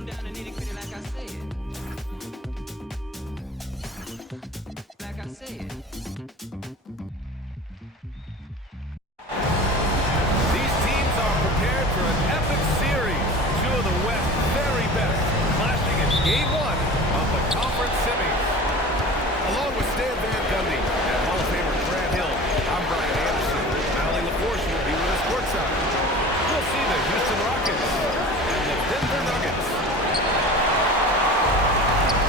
on down to nitty-gritty like I said. Like I said. These teams are prepared for an epic series. Two of the West's very best, clashing in Game 1 of the conference semis. Along with Stan Van Gundy and Hall of Famer Grant Hill, I'm Brian Anderson. Allie LaForce will be with us courtside. We'll see the Houston Rockets and the Denver Nuggets.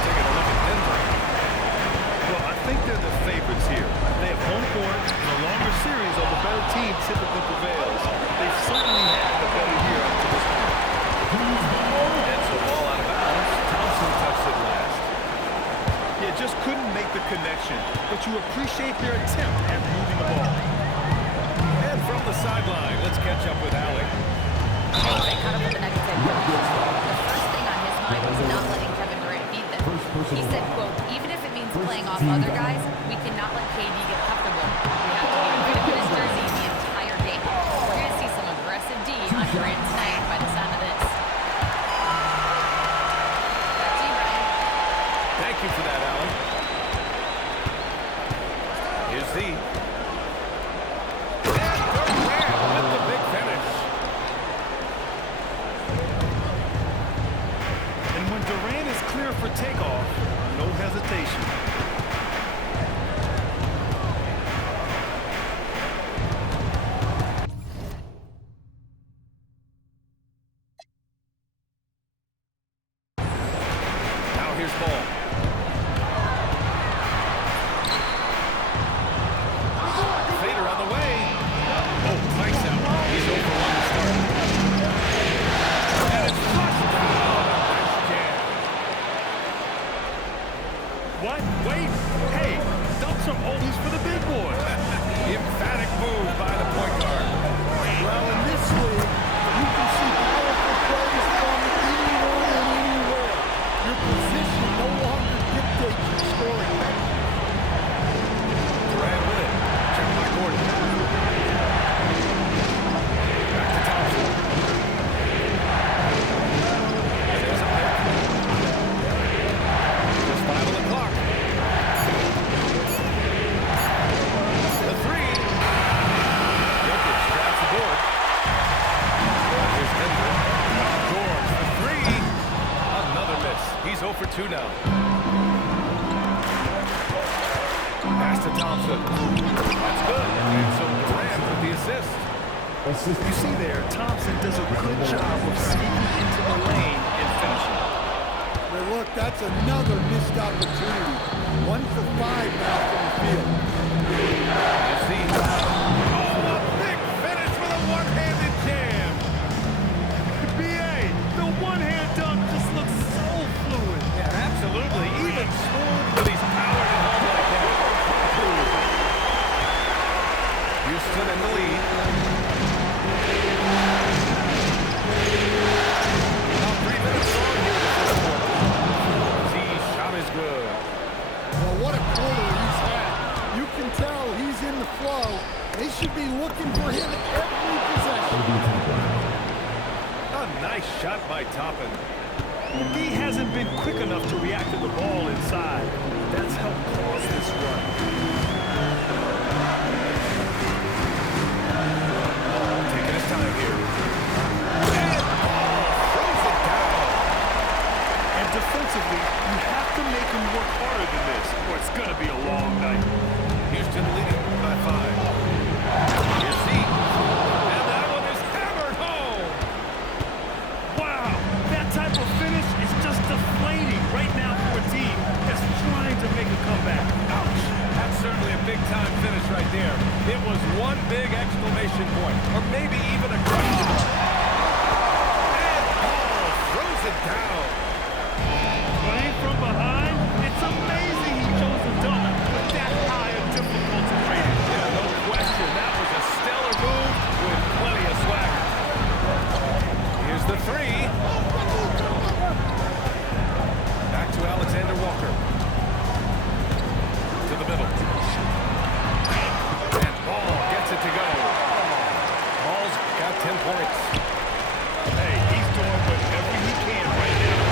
Taking a look at Denver. Well, I think they're the favorites here. They have home court in a longer series, or the better team typically prevails. They've certainly had the better year up to this point. And so ball out of bounds. Thompson touched it last. Yeah, just couldn't make the connection, but you appreciate their attempt at moving the ball. And from the sideline, let's catch up with Alec. Hey, they cut up with the Nuggets head coach. The first thing on his mind was not letting Kevin Durant beat them. He said, quote, even if it means playing off other guys, we cannot let KD get comfortable. We have to get rid of his jersey the entire game. We're going to see some aggressive D on Durant tonight by the sound of this. Back to you, Brian. Thank you for that, Alan. Here's Z. And Durant with the big finish. And when Durant is clear for takeoff, no hesitation. Now here's ball. Fader on the way. Oh, Mike's out. He's over one to start. And it's flushed. Oh, nice jam. What? Wait. Hey, dunks are always for the big boy. Emphatic move by the point guard. Well, in this league, you can see powerful plays from anyone and anywhere. Your position no longer dictates your scoring. Durant with it. Check by Gordon. Back to Thompson. And there's a pick. Just 5 on the clock. The three. Jokic grabs the board. Here's Denver. George for three. Another miss. He's 0 for 2 now. Pass to Thompson. That's good. And so Durant with the assist. You see there, Thompson does a good job of sneaking into the lane and finishing. But look, that's another missed opportunity. 1 for 5 now from the field. It's the a big finish with a one-handed jam. BA, the one-hand dunk just looks so fluid. Yeah, absolutely. Even smooth with his power at home like that. Houston in the lead. About 3 minutes on here in the first quarter. Z's shot is good. Well, what a quarter he's had. You can tell he's in the flow. They should be looking for him every possession. A nice shot by Toppin. He hasn't been quick enough to react to the ball inside. That's helped cause this run. Taking his time here. And throws it down. And defensively, you have to make him work harder than this, or it's going to be a long night. Houston leading by 5. Here's Z. And that one is hammered home. Wow, that type of finish is just deflating right now for a team that's trying to make a comeback. Ouch. That's certainly a big-time finish right there. It was one big exclamation point, or maybe even a question mark. And Paul throws it down. Playing from behind, it's amazing he chose to dunk with that high of difficulty rating. Yeah, no question. That was a stellar move with plenty of swagger. Here's the three. Back to Alexander Walker. To the middle. And Ball gets it to go. Ball's got 10 points. Hey, he's doing whatever he can right now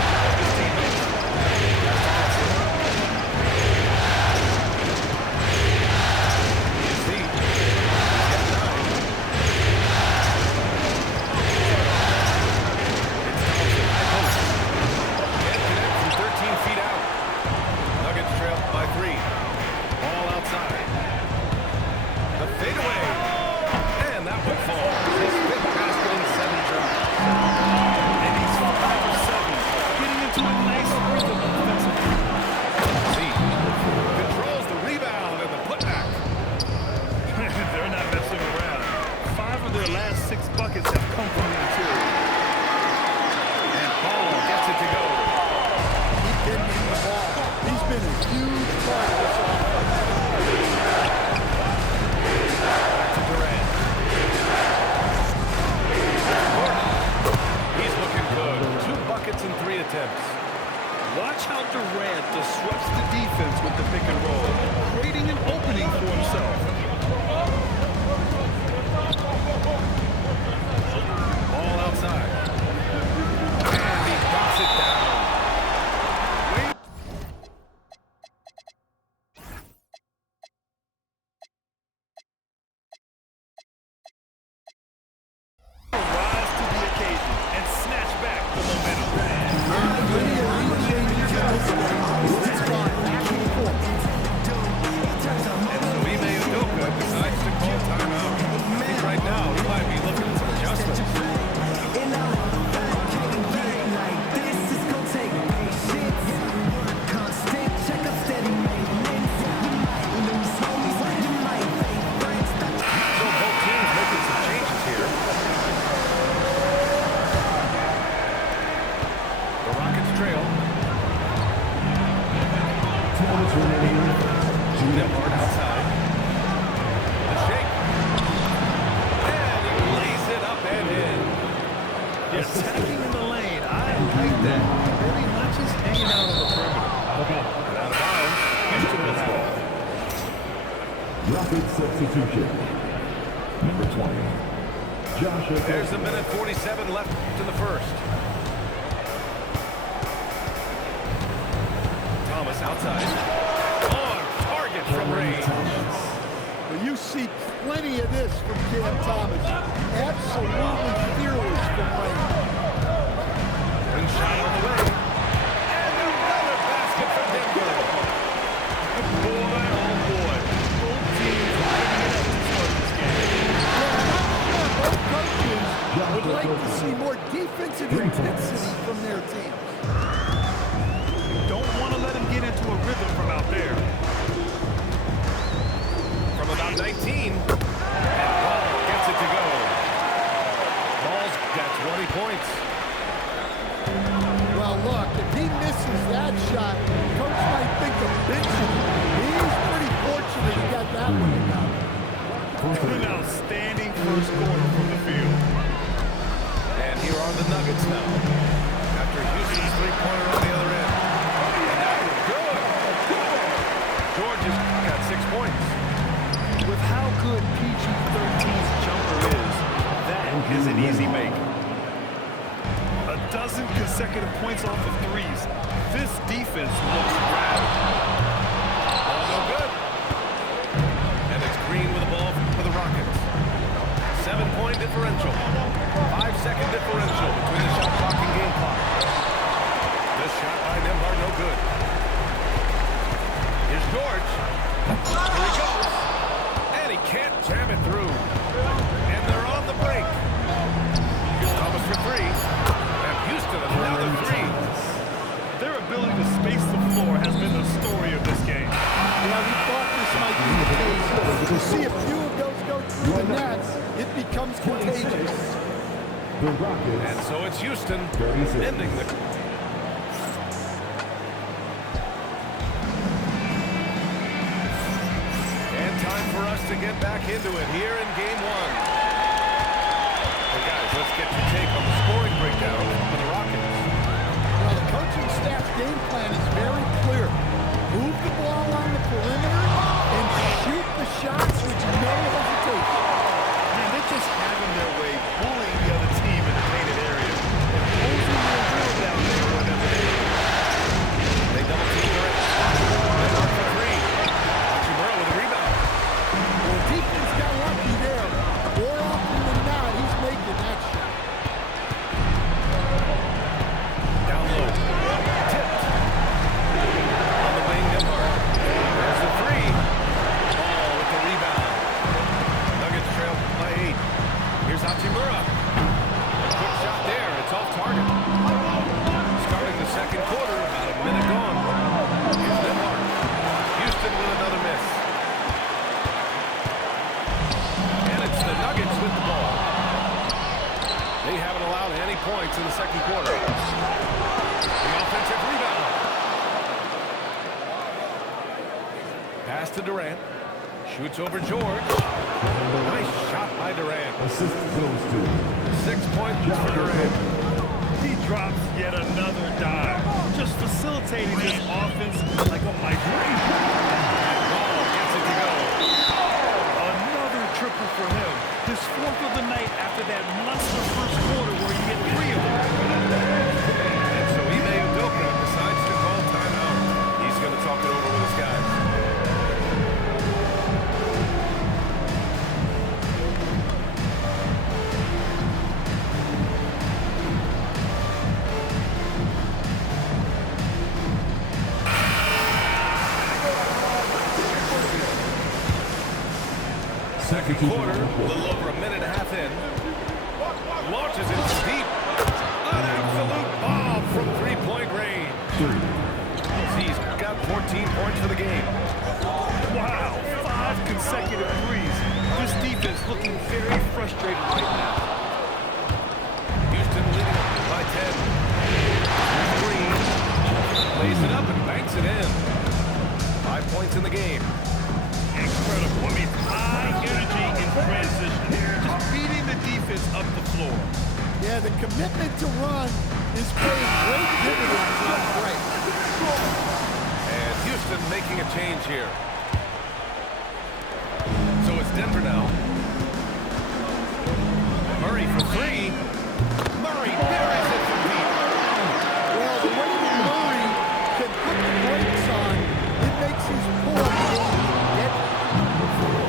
baskets in 3 attempts. Watch how Durant disrupts the defense with the pick and roll, creating an opening for himself. Ball outside. And he knocks it down. Rise to the occasion and snatch back the momentum. And so Ime Udoka decides to call timeout. I think right now he might be looking at some adjustments. So both teams making some changes here. The Rockets trail. Nembhard outside. The shake. And he lays it up and in. Attacking in the lane. I like that. Really not just hanging out on the perimeter. And out of bounds. Houston will have it. Rapid substitution. Number 20. Josh. There's a minute 47 left to the first. Thomas outside. On target from range. Well, you see plenty of this from Cam Thomas. Absolutely fearless from range. And shot on the way. And another basket for Denver. Boy, oh boy. Both teams lighting it up to start this game. Both coaches would like to see more defensive intensity from their teams. Don't want to let him get into a rhythm from out there. From about 19. And Paul gets it to go. Paul's got 20 points. Well, look, if he misses that shot, coach might think of benching. He's pretty fortunate he got that one down. An outstanding first quarter from the field. And here are the Nuggets now. After Houston's three-pointer on the other end. And that was good. George has got 6 points. With how good PG-13's jumper is, that is an easy make. A dozen consecutive points off of threes. This defense looks rattled. Ball no good. And it's Green with the ball for the Rockets. 7-point differential. 5-second differential between the shot clock and game clock. This shot by Nembhard, no good. Here's George. Here he goes. And he can't jam it through. And they're on the break. Thomas for 3. And Houston another 3. Their ability to space the floor has been the story of this game. Yeah, we thought this might be the case. You see a few of those go through the nets, it becomes contagious. The Rockets. And so it's Houston 36. ending the... And time for us to get back into it here in Game 1. Well, guys, let's get your take on the scoring breakdown for the Rockets. Well, the coaching staff's game plan is very clear. Move the ball on the perimeter and shoot the shots with no hesitation. Man, they're just having their way, bullying the other team in the painted area, and posing their will down there whenever they need. They double team Durant. Nembhard for 3. Hachimura with a rebound. Well, the defense got lucky there. More often than not, he's making that shot. Down low. Tipped. On the wing, Nembhard. There's the 3. Ball with the rebound. Nuggets trail by 8. Here's Hachimura. Quick shot there. It's off target. Starting the second quarter, about a minute gone. Here's Nembhard. Houston with another miss. And it's the Nuggets with the ball. They haven't allowed any points in the second quarter. The offensive rebound. Pass to Durant. Shoots over George. Nice shot by Durant. Assist goes to 6 points for Durant. He drops yet another dime, just facilitating this offense like a microwave. Ball gets it to go. Another triple for him. His fourth of the night after that monster first quarter where he hit 3 of them. And so Ime Udoka decides to call timeout. He's going to talk it over with his guys. Second quarter, a little over a minute and a half in. Launches it deep. An absolute bomb from three-point range. He's got 14 points for the game. Wow, 5 consecutive threes. This defense looking very frustrated right now. Houston leading by 10. Green lays it up and banks it in. 5 points in the game. Incredible. I mean, high energy in transition. Just beating the defense up the floor. Yeah, the commitment to run is paying great dividends on break. And Houston making a change here. So it's Denver now. Murray for 3. Murray buries it from deep. Well, the way that Murray can put the brakes on, it makes his pull-up game deadly.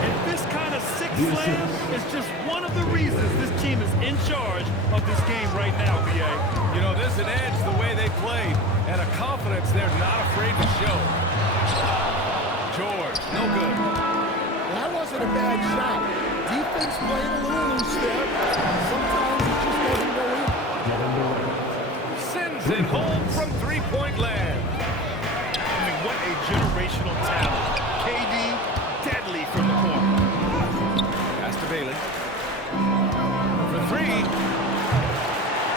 And this kind of six slam is just one of the reasons this team is in charge of this game right now, B.A. You know, there's an edge the way they played and a confidence they're not afraid to show. George, no good. That wasn't a bad shot. Defense playing a little loose there. Sometimes it just doesn't go in. Sends it home from three-point land. I mean, what a generational talent. KD, deadly from the corner. Pass to Bailey. For 3.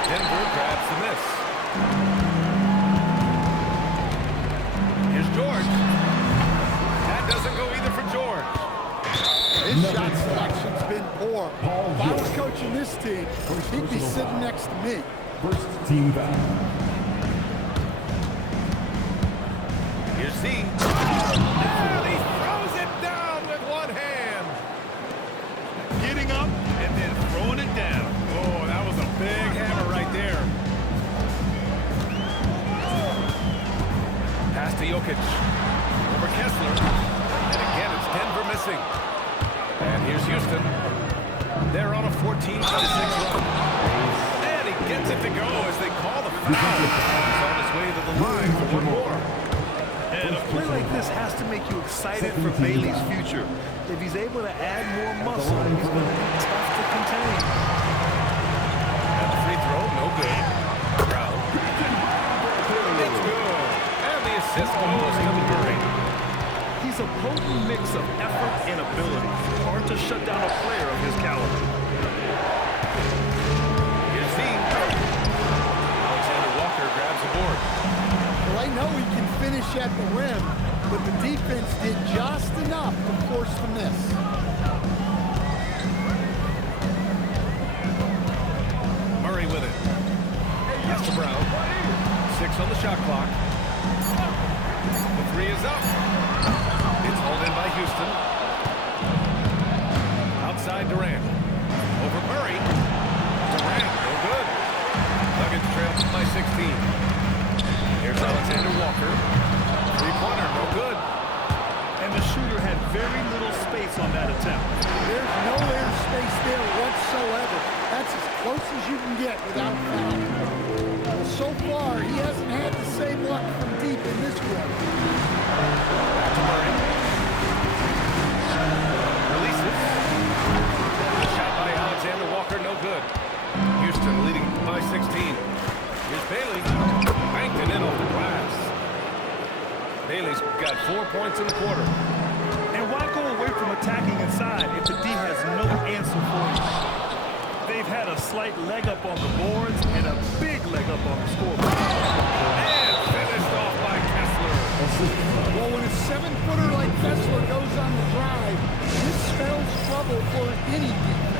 Denver grabs the miss. Here's George. That doesn't go either for George. His shot selection's been poor. If I was coaching this team, he'd be sitting next to me. First team foul. Here's Z. And he throws it down with one hand. Getting up and then throwing it down. Oh, that was a big hammer right there. Pass to Jokic. Over Kessler. And again, it's Denver missing. And here's Houston. They're on a 14-6 run. And he gets it to go as they call the foul. He's on his way to the line for one more. And a play like this has to make you excited for Bailey's future. If he's able to add more muscle, he's going to be tough to contain. And the free throw, no good. Brown. It's good. And the assist goes to Murray. He's a potent mix of effort and ability. Hard to shut down a player of his caliber. Here's Z. Alexander Walker grabs the board. Well, I know he can finish at the rim, but the defense did just enough to force the miss. Murray with it. Pass to Brown. 6 on the shot clock. The 3 is up. It's hauled in by Houston. Outside Durant. Over Murray. Durant, no good. Nuggets trail by 16. Here's Alexander Walker. Three-pointer, no good. And the shooter had very little space on that attempt. There's no air space there whatsoever. That's as close as you can get without foul. Well, so far, he hasn't had the same luck from deep in this one. Back to Murray. Releases. The shot by Alexander Walker, no good. Houston leading by 16. Here's Bailey. Banked it in off the glass. Bailey's got 4 points in the quarter. And why go away from attacking inside if the D has no answer for you? They've had a slight leg up on the boards and a big leg up on the scoreboard. And finished off by Kessler. Well, when a 7-footer like Kessler goes on the drive, this spells trouble for any defense.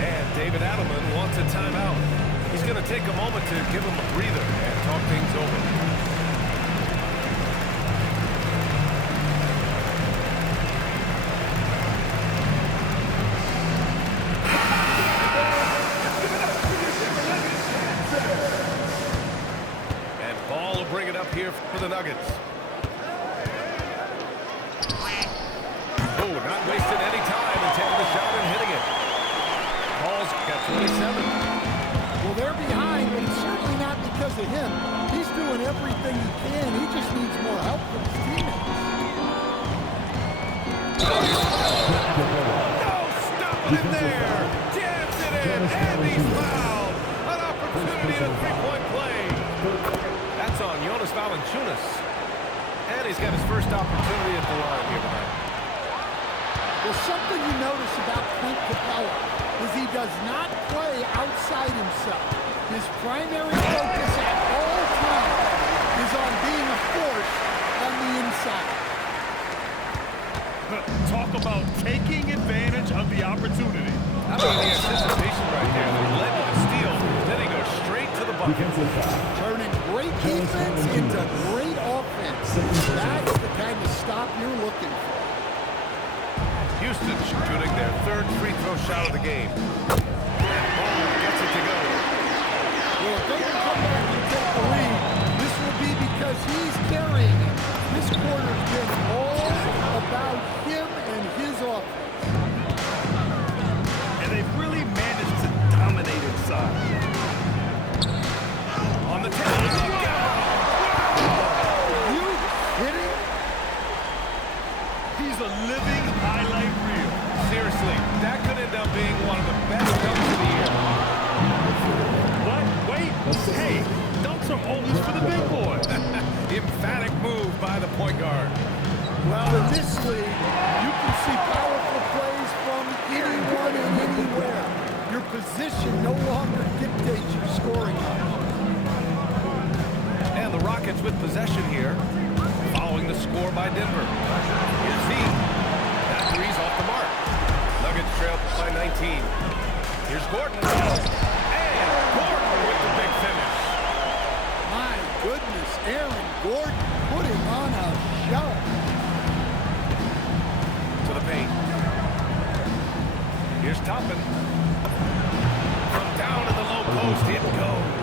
And David Adelman wants a timeout. He's going going to take a moment to give him a breather and talk things over. And Ball will bring it up here for the Nuggets. Oh, not wasting any time and taking the shot and hitting it. Ball's got 27. Well, they're behind, but it's certainly not because of him. He's doing everything he can. He just needs more help from his teammates. No, stopping it there. Jams it in, and he's fouled. An opportunity at a three-point play. That's on Jonas Valanciunas. And he's got his first opportunity at the line here tonight. Well, something you notice about Clint Capella is he does not play outside himself. His primary focus at all times is on being a force on the inside. Talk about taking advantage of the opportunity. I mean, the anticipation right there that led to the steal. Then he goes straight to the bucket. Defensive foul. Turning great defense into great offense. That's the kind of stop you're looking for. Houston shooting their third free throw shot of the game. And Ball gets it to go. Well, if they can come back and take the lead, this will be because he's carrying it. This quarter's been all about him and his offense. And they've really managed to dominate inside. On the table. Are you kidding? He's a living highlight reel. Seriously, that could end up being one of the best dunks of the year. What? Wait. Hey, dunks are always for the big boy. Emphatic move by the point guard. Well, in this league, you can see powerful plays from anyone and anywhere. Your position no longer dictates your scoring options. And the Rockets with possession here, following the score by Denver. Here's Z. That three's off the mark. Nuggets trail by 19. Here's Gordon. And Gordon with the big finish. My goodness, Aaron Gordon putting on a show. To the paint. Here's Toppin. From down in the low post, it goes.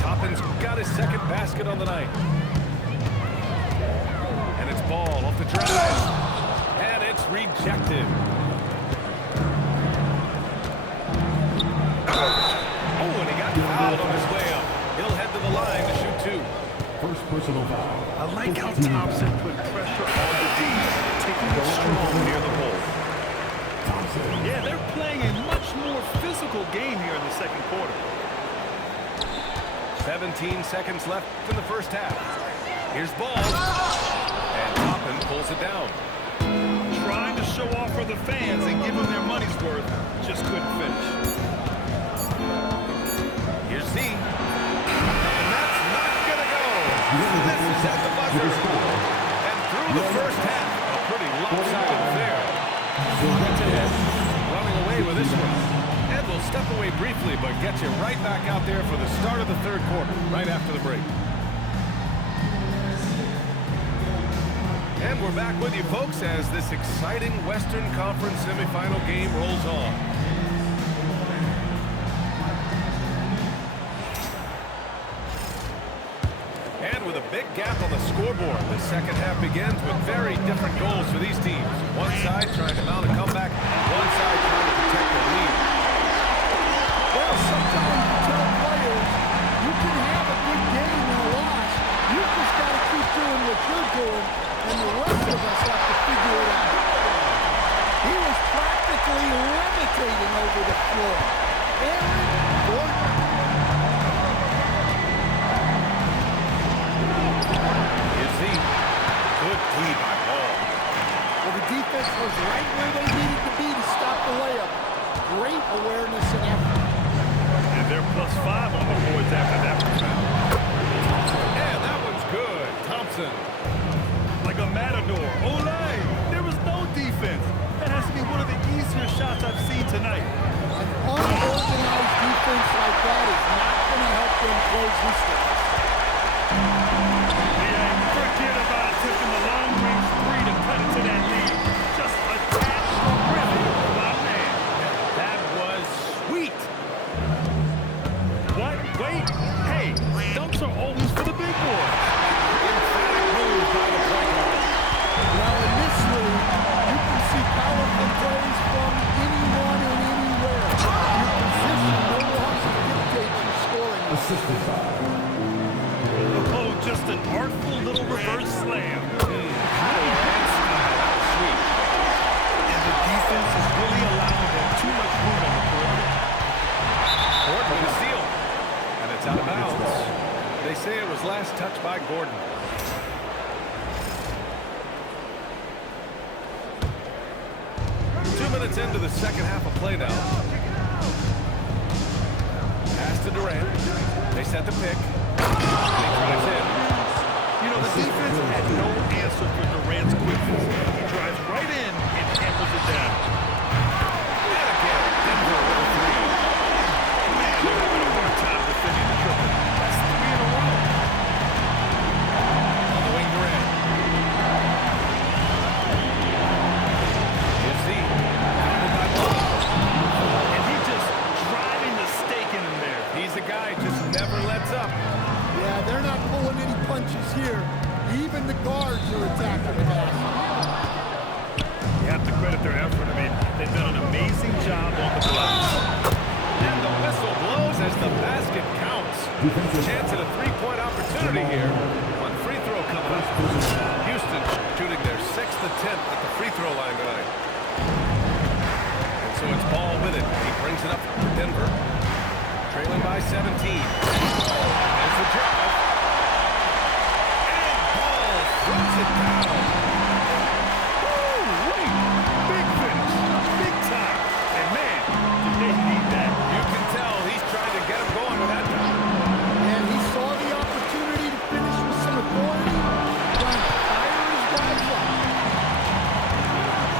Toppin's got his second basket on the night. And it's Ball off the drive. And it's rejected. Oh, and he got fouled on his way up. He'll head to the line to shoot two. First personal foul. I like how Thompson put pressure on the D, taking it strong near the ball. Thompson. Yeah, they're playing a much more physical game here in the second quarter. 17 seconds left in the first half. Here's Ball. And Toppin pulls it down. Trying to show off for the fans and give them their money's worth, just couldn't finish. Here's Z. And that's not going to go. This is at the buzzer. And through the first half, a pretty lopsided affair. Running away with this one. And we'll step away briefly, but get you right back out there for the start of the third quarter, right after the break. And we're back with you, folks, as this exciting Western Conference semifinal game rolls on. And with a big gap on the scoreboard, the second half begins with very different goals for these teams. One side trying to mount a comeback, one side trying to protect the lead. Well, sometimes you tell players you can have a good game and a loss. You just got to keep doing what you're doing, and the rest of us have to figure it out. He was practically levitating over the floor. Aaron Gordon. Here's Z. Good D by Ball. Well, the defense was right where they needed to be to stop the layup. Great awareness and effort. And they're plus plays these days. Forget about attempting the long-range three to cut into that lead. Just a catch the rim. My man. That was sweet. What? Wait. Hey, dunks are always for the big boy. Emphatic move by the point guard. Now in this league, you can see powerful plays from anyone and anywhere. Your position no longer dictates your scoring. Assisted foul. Oh, just an artful little reverse slam. Sweet. And the defense is really allowing them too much room on the perimeter. Gordon with a steal. And it's out of bounds. They say it was last touched by Gordon. Minutes into the second half of play now. Pass to Durant. They set the pick. He drives in. You know, the defense had no answer for Durant's quickness. He drives right in and hammers it down. And again, Denver with a three. Man, they're having a hard time defending the triple. That's 3 in a row. On the wing, Durant. Here's Z. And he just driving the stake in him there. He's a guy just never lets up. Yeah, they're not pulling any punches here. Even the guards are attacking the basket. You have to credit their effort. I mean, they've done an amazing job on the blocks. And the whistle blows as the basket counts. Chance at a three-point opportunity here. One free throw coming up. Houston shooting their 6th attempt at the free throw line tonight. And so it's Ball with it. He brings it up to Denver. Trailing by 17. There's the drive. And Ball throws it down. Wait, big finish, big time. And man, did they need that. You can tell he's trying to get him going with that time. And he saw the opportunity to finish with some authority. Trying to fire his guys up.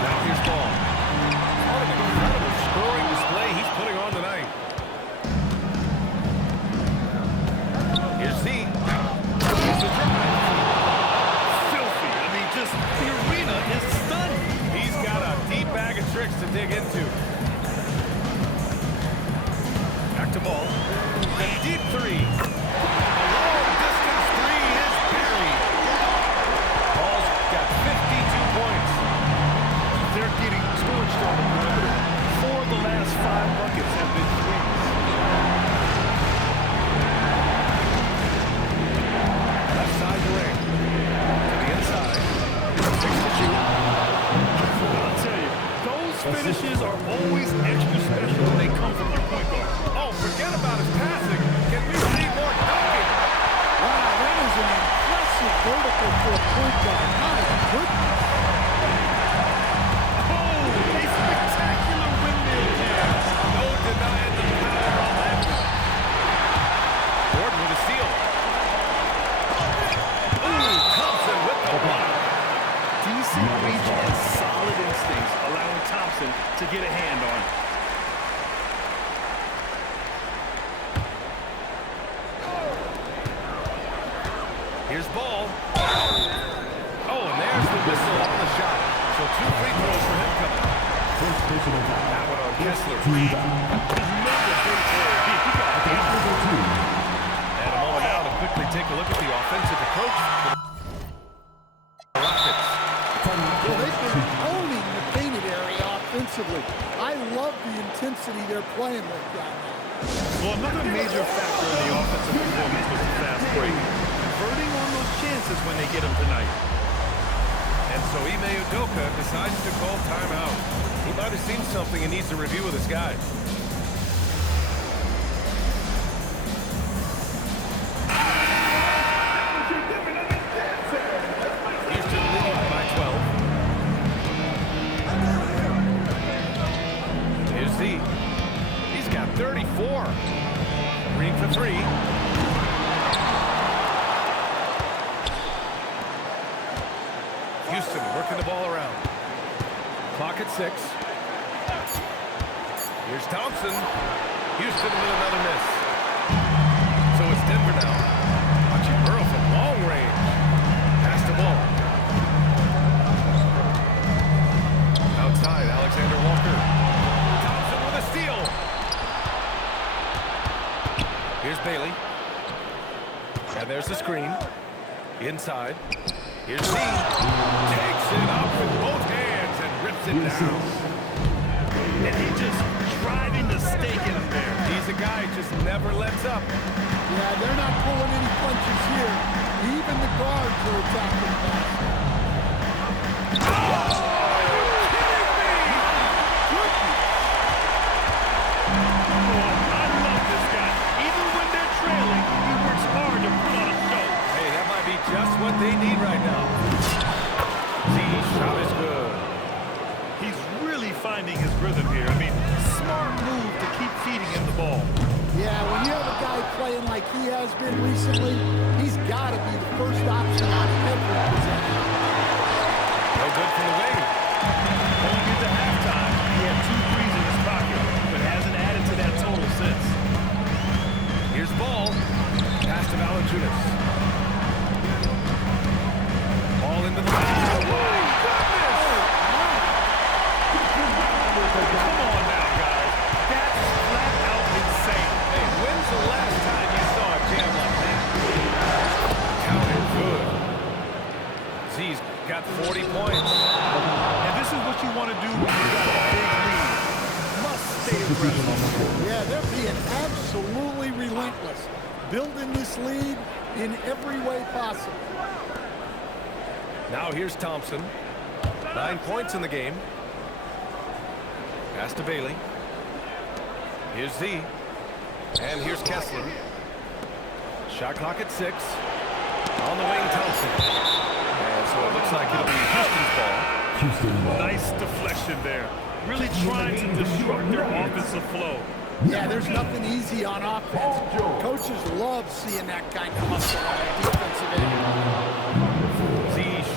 Now here's Ball. What an incredible scoring display he's putting on tonight. Here's Z. Here's the drive. Filthy. I mean, just the arena is stunning. He's got a deep bag of tricks to dig into. Back to Ball. The deep three. A long-distance three is buried. Ball's got 52 points. They're getting torched on the perimeter. 4 of the last 5 buckets have been threes. Left side Durant. To the inside. 6 to shoot. I'll tell you, those finishes are always extra special when they come from your point guard. Oh, forget about his passing. Can we see more dunking? Wow, that is an impressive vertical for a point guard. My goodness. Oh, a spectacular windmill jam. No denying the power on that. Gordon with a steal. Ooh, Thompson with the block. Decent reach and solid instincts, allowing Thompson to get a hand on it. Here's Ball. Oh, and there's the whistle on the shot. So 2 free throws for him coming up. First personal foul. That one on Kessler. Team foul. And a moment now to quickly take a look at the offensive approach for the Rockets. Well, they've been owning the painted area offensively. I love the intensity they're playing with down there. Well, another major factor in the offensive performance was the fast break. Converting on those chances when they get them tonight. And so Ime Udoka decides to call timeout. He might have seen something and needs to review with his guys. Houston leading by 12. Here's Z. He's got 34. Green for 3. Houston working the ball around. Clock at 6. Here's Thompson. Houston with another miss. So it's Denver And there's the screen. Inside. Here's Z. Takes it up with both hands and rips it down. And he just driving the stake in him there. He's a guy who just never lets up. Yeah, they're not pulling any punches here. Even the guards are attacking the basket. Just what they need right now. Z's shot is good. He's really finding his rhythm here. I mean, smart move to keep feeding him the ball. Yeah, when you have a guy playing like he has been recently, he's got to be the first option on every possession. No good from the wing. Going into halftime, he had 2 threes in his pocket, but hasn't added to that total since. Here's ball. Pass to Valanciunas. Ball into the basket. Oh, my goodness! Come on now, guys. That's flat out insane. Hey, when's the last time you saw a jam like that? Counted good. Z's got 40 points. And this is what you want to do when you got a big lead. Must stay aggressive. Yeah, they're being absolutely relentless, building this lead in every way possible. Now here's Thompson. 9 points in the game. Pass to Bailey. Here's Z. And here's Kessler. Shot clock at 6. On the wing, Thompson. And so it looks like it'll be Houston's ball. Nice deflection there. Really trying to disrupt their offensive flow. Yeah, there's nothing easy on offense. Coaches love seeing that kind of hustle on the defensive end.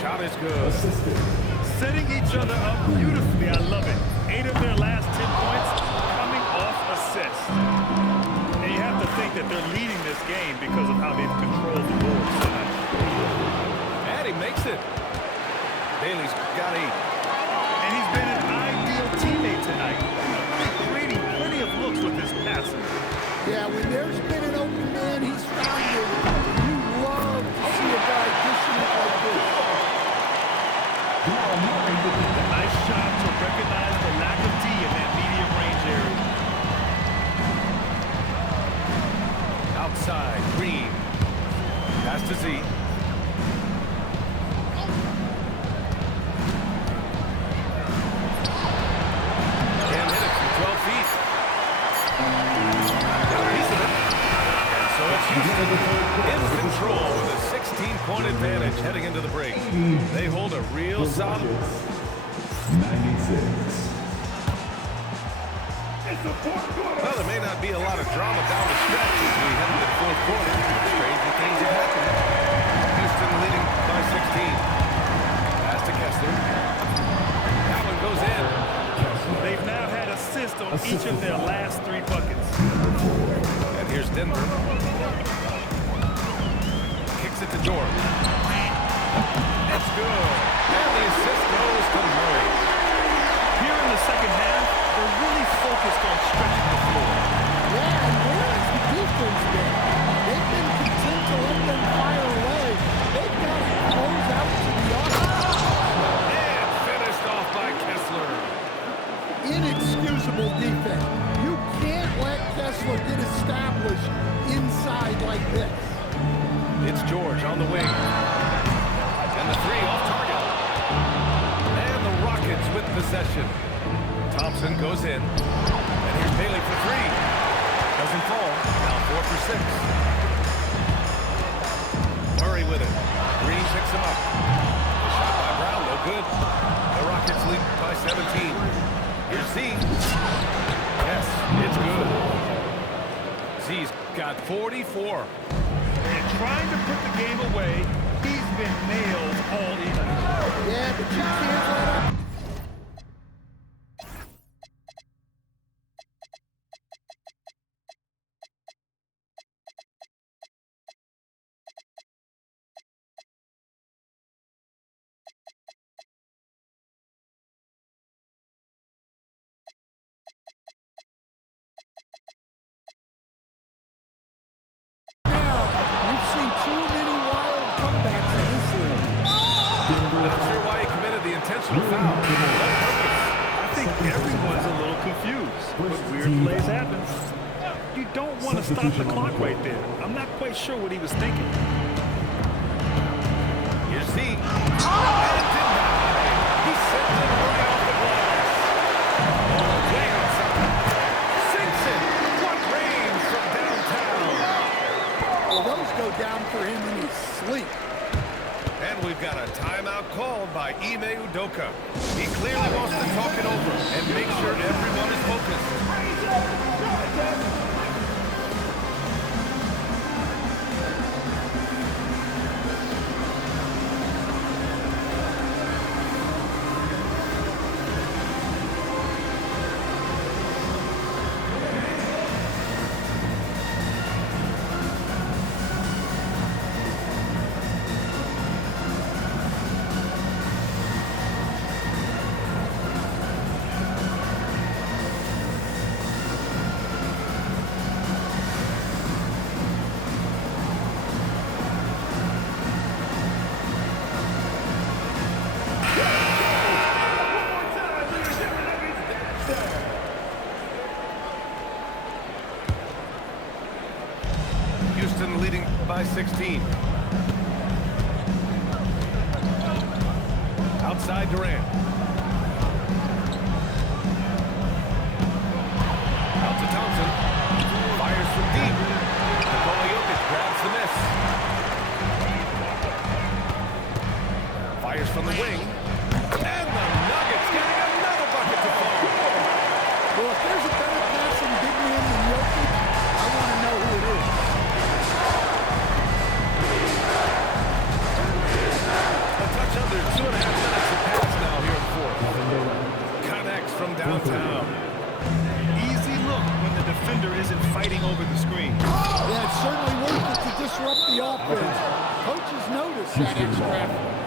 Shot is good. Setting each other up beautifully. I love it. 8 of their last 10 points coming off assists. And you have to think that they're leading this game because of how they've controlled the boards tonight. And he makes it. Bailey's got 8. And he's been an ideal teammate tonight. Creating plenty of looks with his passing. Yeah, when there's been an open man, he's found it. You love to see a guy dishing it like this. A nice shot to recognize the lack of D in that medium range area. Outside, Green. Pass to Z. Can't hit it from 12 feet. Got a piece of it. And so it's Houston in control with a 16-point advantage heading into the break. They hold a real solid. 96. Well, there may not be a lot of drama down the stretch as we head into the fourth quarter. Crazy things have happened. Houston leading by 16. Pass to Kessler. That one goes in. They've now had assists on each of their last 3 buckets. And here's Denver. Kicks it to Jordan. That's good. And the assist goes to Murray. Here in the second half, they're really focused on stretching the floor. Yeah, and where has the defense been? They've been content to let them fire away. They've got to close out to the offense. And finished off by Kessler. Inexcusable defense. You can't let Kessler get established inside like this. It's George on the wing. And the 3 off target. And the Rockets with possession. Thompson goes in. And here's Bailey for 3. Doesn't fall. Now 4 for 6. Murray with it. Green picks him up. The shot by Brown, no good. The Rockets lead by 17. Here's Z. Yes, it's good. Z's got 44. And trying to put the game away, he's been nailed all evening. Yeah, but you can't let up. We've seen 2 Personal foul. On purpose. I think everyone's a little confused, but weird plays happen. You don't want to stop the clock right there. I'm not quite sure what he was thinking. Here's Z. And denied. He sent it right off the glass. Oh, way outside. Sinks it. What rains from downtown. Well, those go down for him in his sleep. And we've got a timeout called by Ime Udoka. He clearly wants to talk it over and make sure everyone is focused. Houston leading by 16. Outside Durant. Out to Thompson. Fires from deep. Nikola Jokic grabs the miss. Fires from the wing. And the Nuggets getting another bucket to fall. Well, if there's a better passing big man than Jokic, I want to know who it is. A touch under 2.5 minutes to pass now here in fourth. Connects from downtown. Easy look when the defender isn't fighting over the screen. Yeah, it's certainly worth it to disrupt the offense. Coaches notice that extra effort.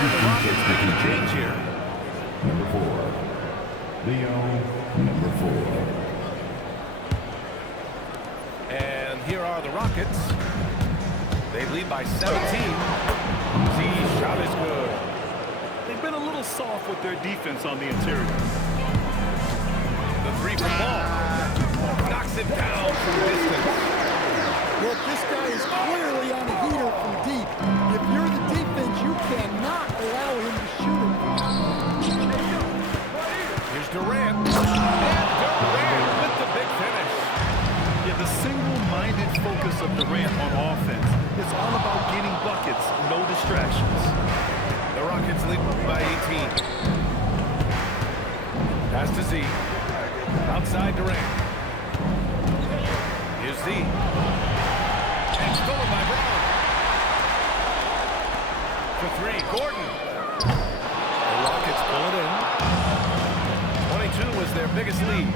The Rockets making a change here. Number 4. Leo, number 4. And here are the Rockets. They lead by 17. Z shot is good. They've been a little soft with their defense on the interior. The three from Ball. Knocks it down from distance. Look, this guy is clearly on a heater from deep. If you're the defense, you cannot allow him to shoot it. Here's Durant. And Durant with the big finish. Yeah, the single-minded focus of Durant on offense. It's all about getting buckets, no distractions. The Rockets lead by 18. Pass to Z. Outside Durant. Here's Z. And stolen by Brown. For three, Gordon. The Rockets pull it in. 22 was their biggest lead.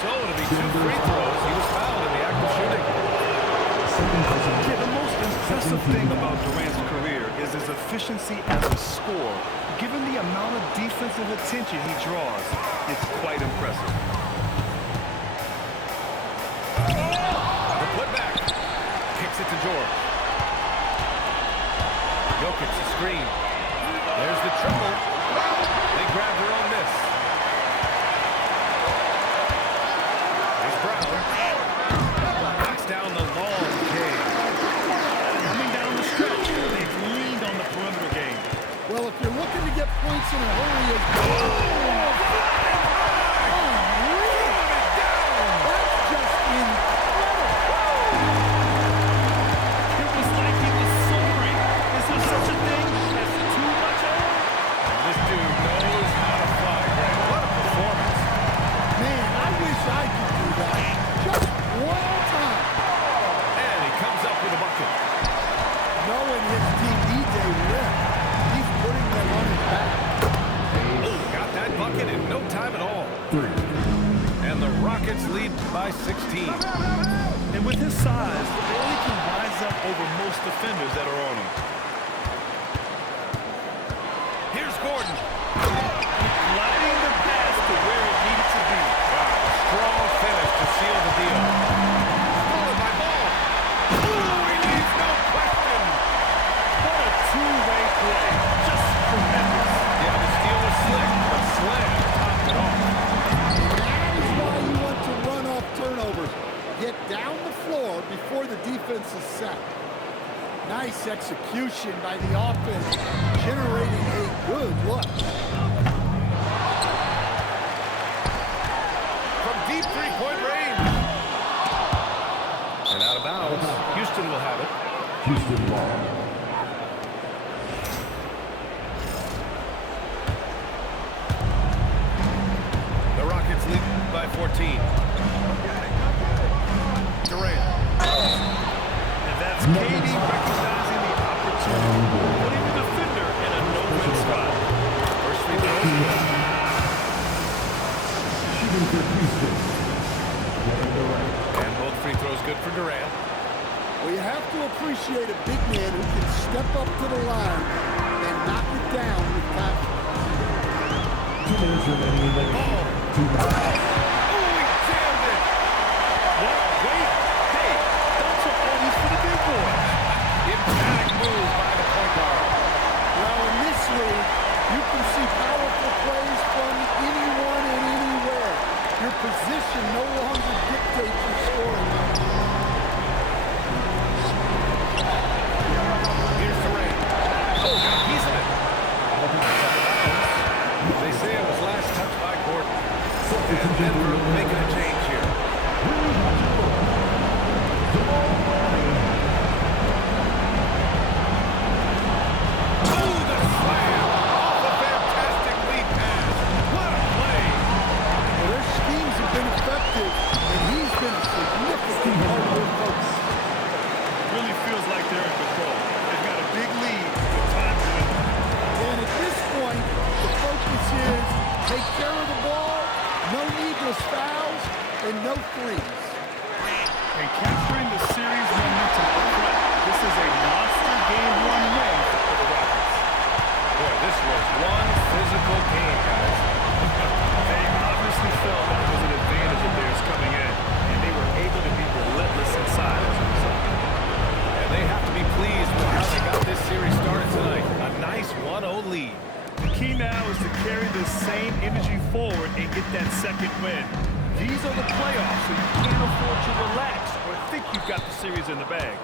So to be 2 free throws, he was fouled in the act of shooting. Yeah, the most impressive thing about Durant's career is his efficiency as a scorer. Given the amount of defensive attention he draws, it's quite impressive. The putback. Kicks it to George. Jokic the screen. There's the triple. They grab their own miss. Here's Brown. Knocks down the long game. Coming down the stretch, they've leaned on the perimeter game. Well, if you're looking to get points in a hurry, it's that's just incredible. It was like he was soaring. Is there such a thing as too much air? This dude knows how to fly, Greg. What a performance. Man, I wish I could do that. Just one time. And he comes up with a bucket. Knowing his team needs a lift, he's putting them on his back. Got that bucket in no time at all. 3. And the Rockets lead by 16. And with his size, Bailey can rise up over most defenders that are on him. Here's Gordon. Gliding the pass to where it needs to be. Strong finish to seal the deal. Stolen by Ball. Ooh, he leaves no question. What a down the floor before the defense is set. Nice execution by the offense, generating a good look. From deep three-point range. And out of bounds. Houston will have it. Houston ball. The Rockets lead by 14. Durant. And that's KD recognizing the opportunity, putting the defender in a no-win spot. First free throw. Shooting for Houston. And both free throws good for Durant. Well, you have to appreciate a big man who can step up to the line and knock it down with confidence. 2 minutes remaining in the Ball. two rounds. Oh, he jammed it. What? Wait. Hey, that's a only for the big boy. Emphatic move by the point guard. Well, in this league, you can see powerful plays from anyone and anywhere. Your position no longer dictates your scoring. Here's Durant. Oh, got a piece of it. They say it was last touched by Gordon. And Denver making a change here. Oh, the slam. Off a fantastic lead pass. What a play. Well, their schemes have been effective, and he's been a significant part of their focus. Really feels like they're in control. They've got a big lead with time to go. And at this point, the focus is take care of the ball, no needless fouls, and no threes. And capturing the series momentum up front. This is a monster game 1 win for the Rockets. Boy, this was one physical game, guys. They obviously felt that it was an advantage of theirs coming in, and they were able to be relentless inside as a result. And they have to be pleased with how they got this series started tonight. A nice 1-0 lead. The key now is to carry this same energy forward and get that second win. These are the playoffs, so you can't afford to relax or think you've got the series in the bag.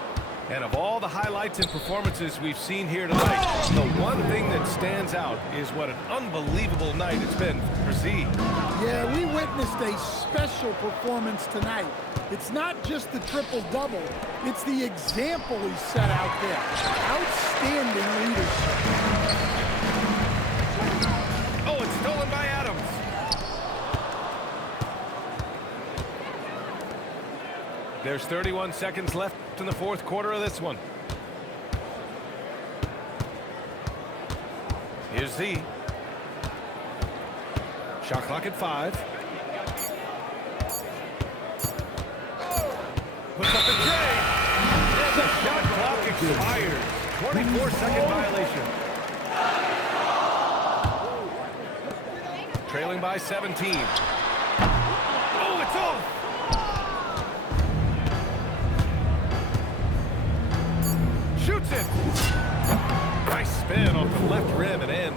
And of all the highlights and performances we've seen here tonight, the one thing that stands out is what an unbelievable night it's been for Z. Yeah, we witnessed a special performance tonight. It's not just the triple-double, it's the example he set out there. Outstanding leadership. Oh, it's stolen by Adams. There's 31 seconds left in the fourth quarter of this one. Here's Z. Shot clock at 5. Puts up the J. And the shot clock expires. 24-second violation. Trailing by 17. Oh, it's off. Shoots it. Nice spin off the left rim and in.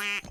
quack.